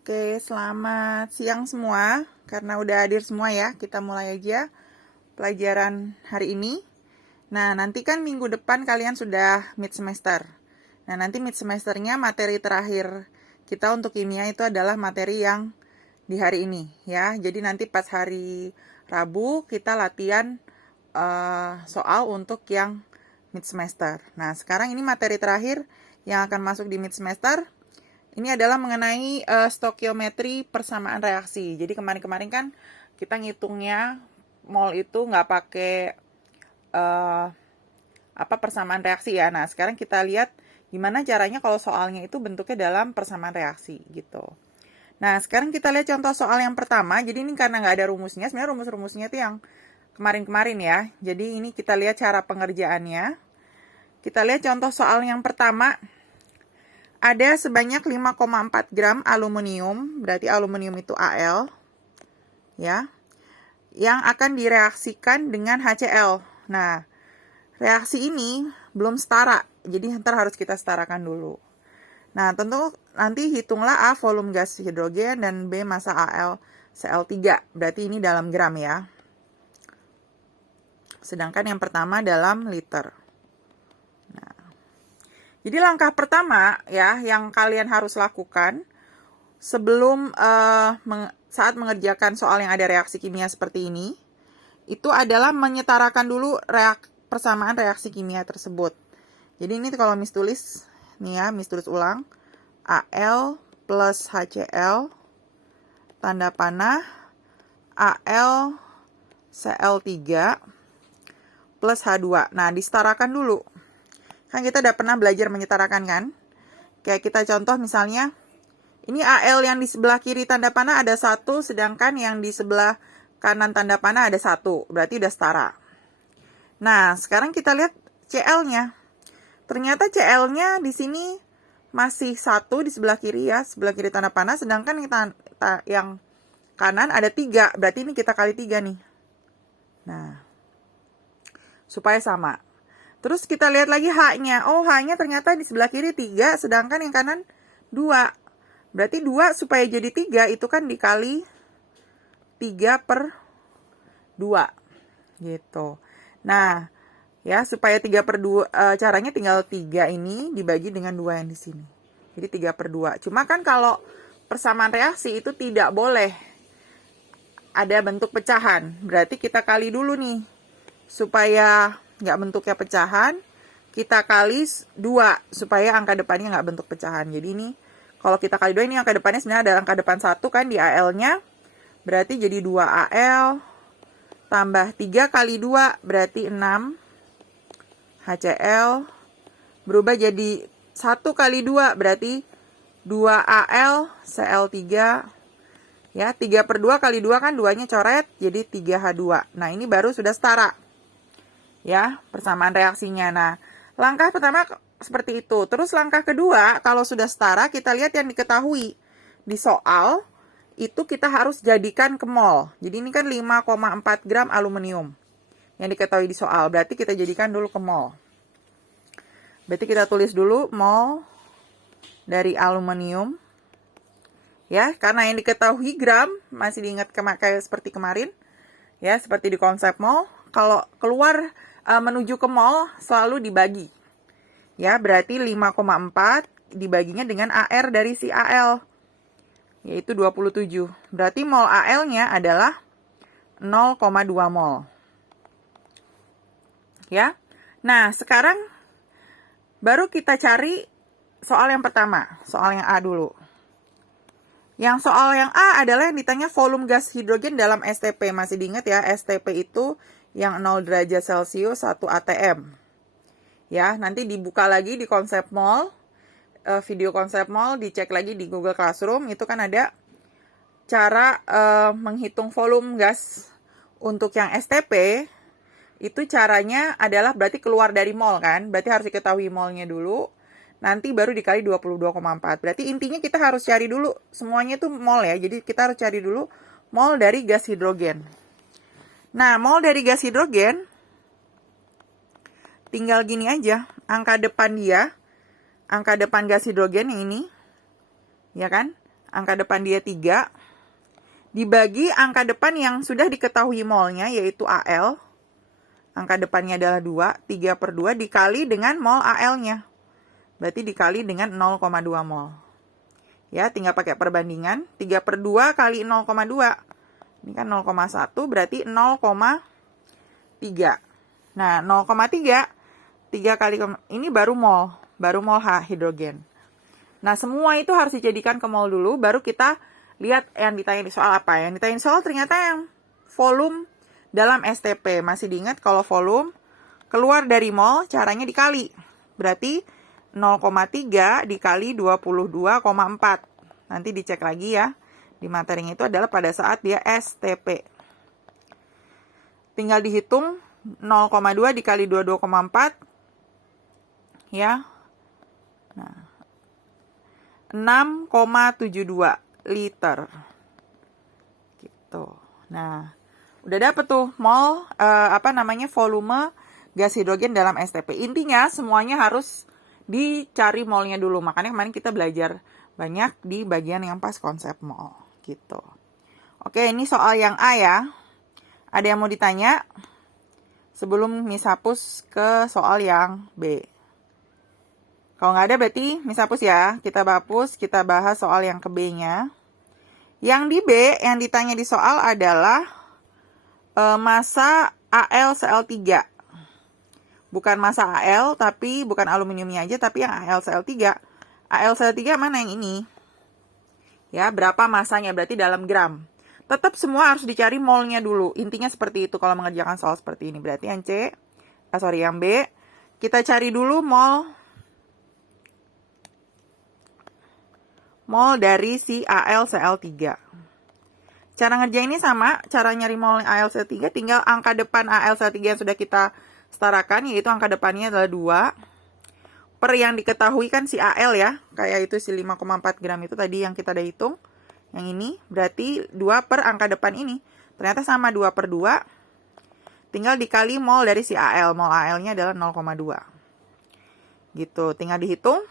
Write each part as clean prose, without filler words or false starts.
Oke, selamat siang semua. Karena udah hadir semua ya, kita mulai aja pelajaran hari ini. Nah, nanti kan minggu depan kalian sudah mid semester. Nah, nanti mid semesternya materi terakhir kita untuk kimia itu adalah materi yang di hari ini ya. Jadi nanti pas hari Rabu kita latihan soal untuk yang mid semester. Nah, sekarang ini materi terakhir yang akan masuk di mid semester. Ini adalah mengenai stokiometri persamaan reaksi. Jadi kemarin-kemarin kan kita ngitungnya mol itu nggak pakai persamaan reaksi ya. Nah, sekarang kita lihat gimana caranya kalau soalnya itu bentuknya dalam persamaan reaksi gitu. Nah, sekarang kita lihat contoh soal yang pertama. Jadi ini karena nggak ada rumusnya, sebenarnya rumus-rumusnya itu yang kemarin-kemarin ya. Jadi ini kita lihat cara pengerjaannya. Kita lihat contoh soal yang pertama. Ada sebanyak 5,4 gram aluminium, berarti aluminium itu Al, ya, yang akan direaksikan dengan HCl. Nah, reaksi ini belum setara, jadi ntar harus kita setarakan dulu. Nah, tentu nanti hitunglah A volume gas hidrogen dan B massa Al Cl3, berarti ini dalam gram ya. Sedangkan yang pertama dalam liter. Jadi langkah pertama ya yang kalian harus lakukan sebelum saat mengerjakan soal yang ada reaksi kimia seperti ini, itu adalah menyetarakan dulu persamaan reaksi kimia tersebut. Jadi ini kalau Miss tulis, nih ya, Miss tulis ulang, Al plus HCl, tanda panah, Al Cl3 plus H2. Nah, disetarakan dulu. Kan kita udah pernah belajar menyetarakan kan? Kayak kita contoh misalnya, ini Al yang di sebelah kiri tanda panah ada 1, sedangkan yang di sebelah kanan tanda panah ada 1. Berarti udah setara. Nah, sekarang kita lihat Cl-nya. Ternyata Cl-nya di sini masih 1 di sebelah kiri ya, sebelah kiri tanda panah, sedangkan yang kanan ada 3. Berarti ini kita kali 3 nih. Nah, supaya sama. Terus kita lihat lagi H-nya. Oh, H-nya ternyata di sebelah kiri 3, sedangkan yang kanan 2. Berarti 2 supaya jadi 3 itu kan dikali 3/2. Gitu. Nah, ya supaya 3/2, caranya tinggal 3 ini dibagi dengan 2 yang di sini. Jadi 3/2. Cuma kan kalau persamaan reaksi itu tidak boleh ada bentuk pecahan. Berarti kita kali dulu nih. Supaya nggak bentuknya pecahan, kita kali 2 supaya angka depannya nggak bentuk pecahan. Jadi ini kalau kita kali 2, ini angka depannya sebenarnya ada angka depan 1 kan di Al-nya. Berarti jadi 2 Al tambah 3 kali 2 berarti 6 HCl berubah jadi 1 kali 2 berarti 2 Al Cl3 ya. 3/2 kali 2 kan 2-nya coret jadi 3H2. Nah, ini baru sudah setara. Ya, persamaan reaksinya. Nah, langkah pertama seperti itu. Terus langkah kedua, kalau sudah setara, kita lihat yang diketahui di soal, itu kita harus jadikan ke mol. Jadi ini kan 5,4 gram aluminium yang diketahui di soal. Berarti kita jadikan dulu ke mol. Berarti kita tulis dulu mol dari aluminium. Ya, karena yang diketahui gram, masih diingat kayak seperti kemarin. Ya, seperti di konsep mol. Kalau keluar menuju ke mol selalu dibagi. Ya, berarti 5,4 dibaginya dengan AR dari si Al. Yaitu 27. Berarti mol Al-nya adalah 0,2 mol. Ya. Nah, sekarang baru kita cari soal yang pertama. Soal yang A dulu. Yang soal yang A adalah yang ditanya volume gas hidrogen dalam STP. Masih diingat ya, STP itu yang 0 derajat Celcius 1 atm. Ya, nanti dibuka lagi di konsep mol, video konsep mol, dicek lagi di Google Classroom, itu kan ada cara menghitung volume gas untuk yang STP. Itu caranya adalah berarti keluar dari mol kan, berarti harus diketahui molnya dulu, nanti baru dikali 22,4. Berarti intinya kita harus cari dulu, semuanya itu mol ya, jadi kita harus cari dulu mol dari gas hidrogen. Nah, mol dari gas hidrogen, tinggal gini aja, angka depan gas hidrogen yang ini, ya kan? angka depan dia 3, dibagi angka depan yang sudah diketahui molnya, yaitu AL. Angka depannya adalah 2, 3 per 2 dikali dengan mol AL-nya. Berarti dikali dengan 0,2 mol. Ya, tinggal pakai perbandingan. 3 per 2 kali 0,2. Ini kan 0,1 berarti 0,3. Nah, 0,3, 3 kali, ini baru mol H hidrogen. Nah, semua itu harus dijadikan ke mol dulu, baru kita lihat yang ditanya di soal apa. Yang ditanya di soal ternyata yang volume dalam STP. Masih diingat kalau volume keluar dari mol, caranya dikali. Berarti 0,3 dikali 22,4. Nanti dicek lagi ya. Di materinya itu adalah pada saat dia STP. Tinggal dihitung 0,2 dikali 22,4. Ya. Nah, 6,72 liter. Gitu. Nah, udah dapet tuh mol volume gas hidrogen dalam STP. Intinya semuanya harus dicari molnya dulu. Makanya kemarin kita belajar banyak di bagian yang pas konsep mol gitu. Oke, ini soal yang A ya. Ada yang mau ditanya? Sebelum Miss hapus ke soal yang B. Kalau nggak ada berarti Miss hapus ya. Kita hapus, kita bahas soal yang ke B-nya. Yang di B, yang ditanya di soal adalah massa AlCl3. Bukan massa Al, tapi bukan aluminiumnya aja, tapi yang AlCl3. AlCl3 mana yang ini? Ya, berapa masanya? Berarti dalam gram. Tetap semua harus dicari molnya dulu. Intinya seperti itu kalau mengerjakan soal seperti ini. Berarti yang yang B, kita cari dulu mol dari si AlCl3. Cara ngerjainnya sama, cara nyari mol AlCl3 tinggal angka depan AlCl3 yang sudah kita setarakan, yaitu angka depannya adalah 2. Per yang diketahui kan si Al ya, kayak itu si 5,4 gram itu tadi yang kita udah hitung. Yang ini berarti 2 per angka depan ini. Ternyata sama 2 per 2. Tinggal dikali mol dari si Al. Mol Al-nya adalah 0,2. Gitu, tinggal dihitung.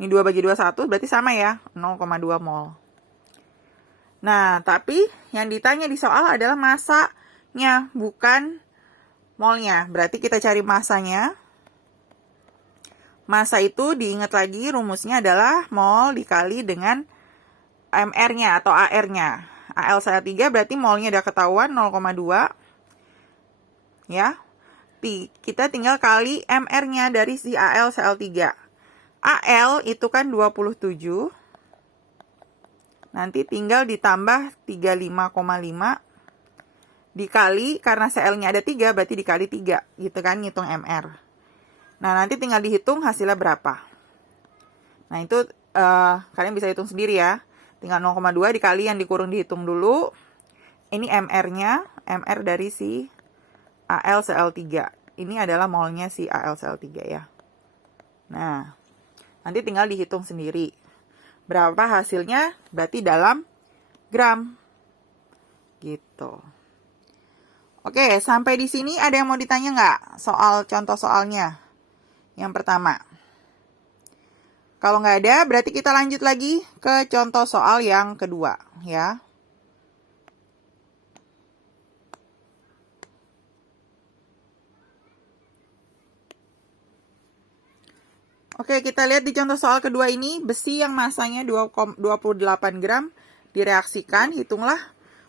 Ini 2 bagi 2, 1, berarti sama ya, 0,2 mol. Nah, tapi yang ditanya di soal adalah masanya, bukan molnya. Berarti kita cari masanya. Massa itu diingat lagi rumusnya adalah mol dikali dengan MR-nya atau AR-nya. AlCl3 berarti molnya udah ketahuan 0,2. Ya. Kita tinggal kali MR-nya dari si AlCl3. Al itu kan 27. Nanti tinggal ditambah 35,5 dikali, karena Cl-nya ada 3 berarti dikali 3 gitu kan, ngitung MR. Nah, nanti tinggal dihitung hasilnya berapa. Nah, itu kalian bisa hitung sendiri ya. Tinggal 0,2 dikali yang dikurung dihitung dulu. Ini MR-nya, MR dari si AlCl3. Ini adalah molnya si AlCl3 ya. Nah, nanti tinggal dihitung sendiri. Berapa hasilnya? Berarti dalam gram. Gitu. Oke, sampai di sini ada yang mau ditanya nggak? Soal contoh soalnya. Yang pertama. Kalau nggak ada, berarti kita lanjut lagi ke contoh soal yang kedua. Ya. Oke, kita lihat di contoh soal kedua ini, besi yang masanya 28 gram direaksikan, hitunglah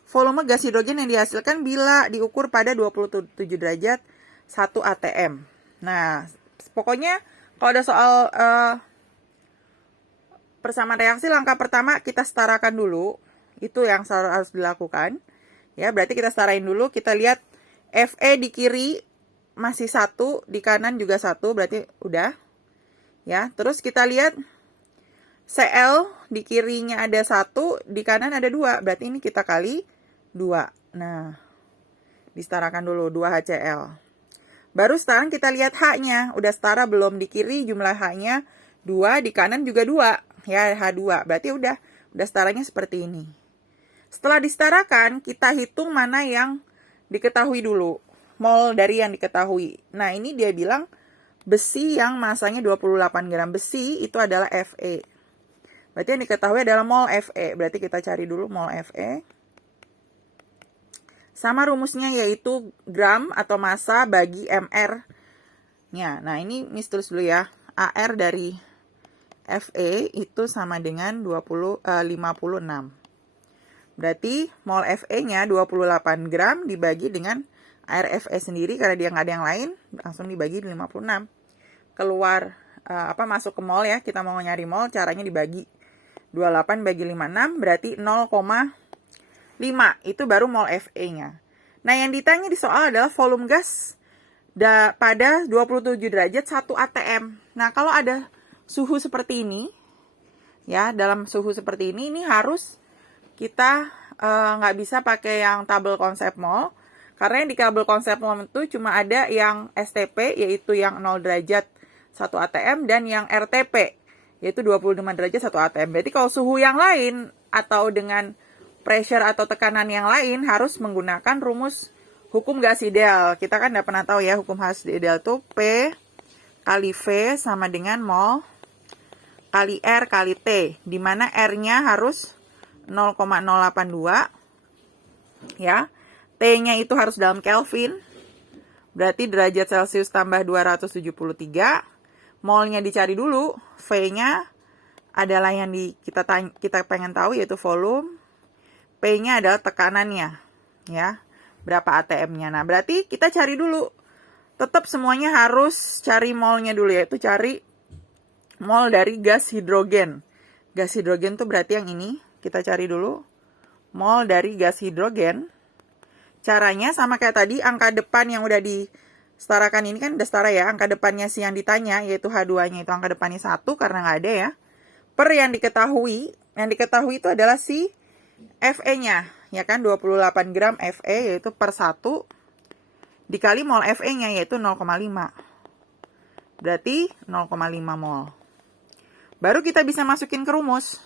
volume gas hidrogen yang dihasilkan bila diukur pada 27 derajat 1 atm. Nah, pokoknya kalau ada soal persamaan reaksi, langkah pertama kita setarakan dulu. Itu yang harus dilakukan. Ya, berarti kita setarain dulu, kita lihat Fe di kiri masih 1, di kanan juga 1, berarti udah. Ya, terus kita lihat Cl di kirinya ada 1, di kanan ada 2. Berarti ini kita kali 2. Nah, disetarakan dulu 2HCl. Baru sekarang kita lihat H-nya. Udah setara belum? Di kiri jumlah H-nya 2, di kanan juga 2. Ya, H2. Berarti udah setaranya seperti ini. Setelah disetarakan, kita hitung mana yang diketahui dulu. Mol dari yang diketahui. Nah, ini dia bilang besi yang masanya 28 gram. Besi itu adalah Fe. Berarti yang diketahui adalah mol Fe. Berarti kita cari dulu mol Fe. Sama rumusnya yaitu gram atau massa bagi mR-nya. Nah, ini Miss tulis dulu ya. AR dari Fe itu sama dengan 56. Berarti mol Fe-nya 28 gram dibagi dengan air Fe sendiri, karena dia nggak ada yang lain, langsung dibagi 56. Keluar, masuk ke mol ya, kita mau nyari mol, caranya dibagi 28 bagi 56, berarti 0,5. Itu baru mol Fe-nya. Nah, yang ditanya di soal adalah volume gas pada 27 derajat 1 atm. Nah, kalau ada suhu seperti ini, ya, dalam suhu seperti ini harus kita nggak bisa pakai yang tabel konsep mol, karena yang di tabel konsep mol itu cuma ada yang STP, yaitu yang 0 derajat 1 atm, dan yang RTP, yaitu 25 derajat 1 atm. Berarti kalau suhu yang lain atau dengan pressure atau tekanan yang lain harus menggunakan rumus hukum gas ideal. Kita kan udah pernah tahu ya, hukum gas ideal itu P kali V sama dengan mol kali R kali T, di mana R-nya harus 0,082 ya. T-nya itu harus dalam Kelvin. Berarti derajat Celcius tambah 273. Molnya dicari dulu. V-nya adalah yang kita pengen tahu, yaitu volume. P-nya adalah tekanannya ya. Berapa atm-nya. Nah, berarti kita cari dulu. Tetap semuanya harus cari molnya dulu, yaitu cari mol dari gas hidrogen. Gas hidrogen tuh berarti yang ini. Kita cari dulu mol dari gas hidrogen. Caranya sama kayak tadi, angka depan yang udah disetarakan ini kan udah setara ya. Angka depannya si yang ditanya, yaitu H2-nya itu angka depannya 1 karena nggak ada ya. Per yang diketahui itu adalah si Fe-nya, ya kan, 28 gram Fe, yaitu per 1 dikali mol Fe-nya, yaitu 0,5. Berarti 0,5 mol. Baru kita bisa masukin ke rumus.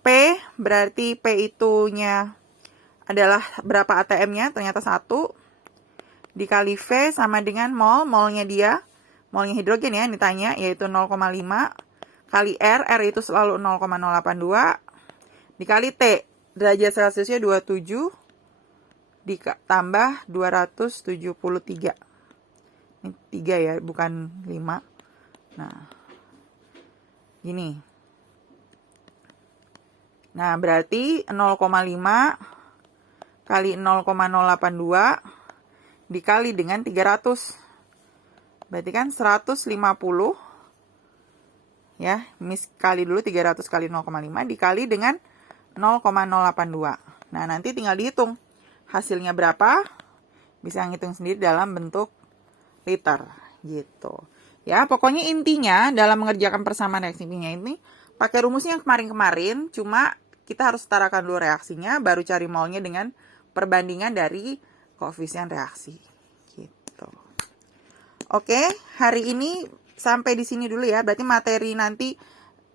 P, berarti P itunya adalah berapa atm-nya, ternyata 1. Dikali V sama dengan mol, molnya hidrogen ya, ditanya, yaitu 0,5. Kali R itu selalu 0,082. Dikali T, derajat Celciusnya 27. Ditambah 273. Ini 3 ya, bukan 5. Nah, gini. Nah, berarti 0,5 kali 0,082 dikali dengan 300. Berarti kan 150. Ya, kali dulu 300 kali 0,5 dikali dengan 0,082. Nah, nanti tinggal dihitung. Hasilnya berapa? Bisa ngitung sendiri dalam bentuk liter. Gitu. Ya, pokoknya intinya dalam mengerjakan persamaan reaksi kimia ini, pakai rumusnya yang kemarin-kemarin, cuma kita harus setarakan dulu reaksinya, baru cari molnya dengan perbandingan dari koefisien reaksi. Gitu. Oke, hari ini sampai di sini dulu ya. Berarti materi nanti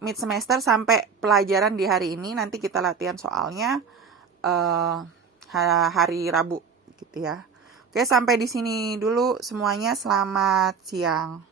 mid semester sampai pelajaran di hari ini, nanti kita latihan soalnya hari Rabu gitu ya. Oke, sampai di sini dulu semuanya. Selamat siang.